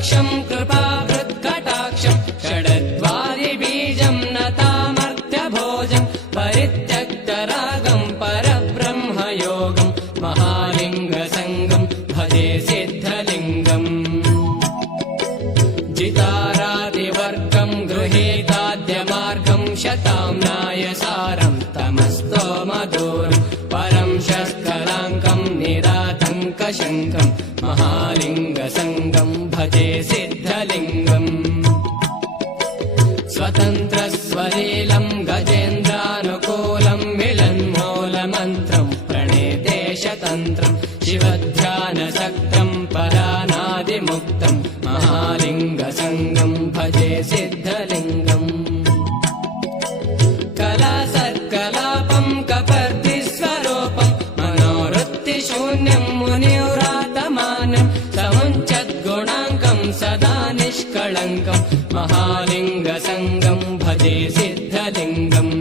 कृपावक्षम् कृपावृत्कटाक्षम् षडद्वारिबीजम् नतामर्त्यभोजम् परित्यक्तरागम् परब्रह्मयोगम् महालिङ्गसङ्गम् भजे सिद्धलिङ्गम् जितारादिवर्गम् गृहीताद्यमार्गम् शताम्नायसारम् तमस्तोमदूरम् परम् शस्कलाङ्कम् निरातङ्कशङ्कम् महालिङ्गसङ्गम् भजे सिद्धलिङ्गम् स्वतन्त्रस्वलीलम् गजेन्द्रानुकूलम् मिलन्मूलमन्त्रम् प्रणेतेशतन्त्रम् शिवध्यानसक्तम् परानादिमुक्तम् महालिङ्गसङ्गम् भजे सिद्धलिङ्गम् कलासर्कलापम् कपर्दिस्वरूपम् मनोवृत्तिशून्यम् मुनिव्रातमानम् समुञ्चद्गुणाङ्कम् सदा निष्कळङ्कम् महालिङ्गसङ्गम् भजे सिद्धलिङ्गम्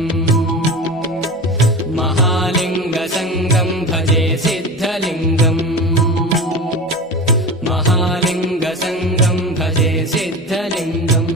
महालिङ्गसङ्गम् भजे सिद्धलिङ्गम् महालिङ्गसङ्गम् भजे सिद्धलिङ्गम्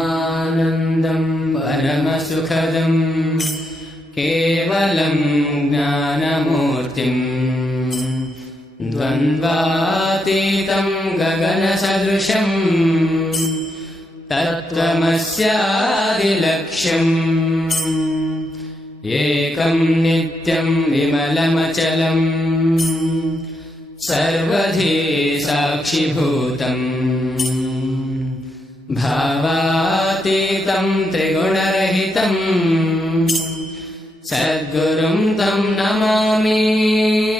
ब्रह्मानन्दम् परमसुखदम् केवलम् ज्ञानमूर्तिम् द्वन्द्वातीतम् गगनसदृशम् तत्त्वमस्यादिलक्ष्यम् एकम् नित्यम् विमलमचलम् सर्वधी साक्षिभूतम् भावातीतम् त्रिगुणरहितम् सद्गुरुम् तम् नमामि।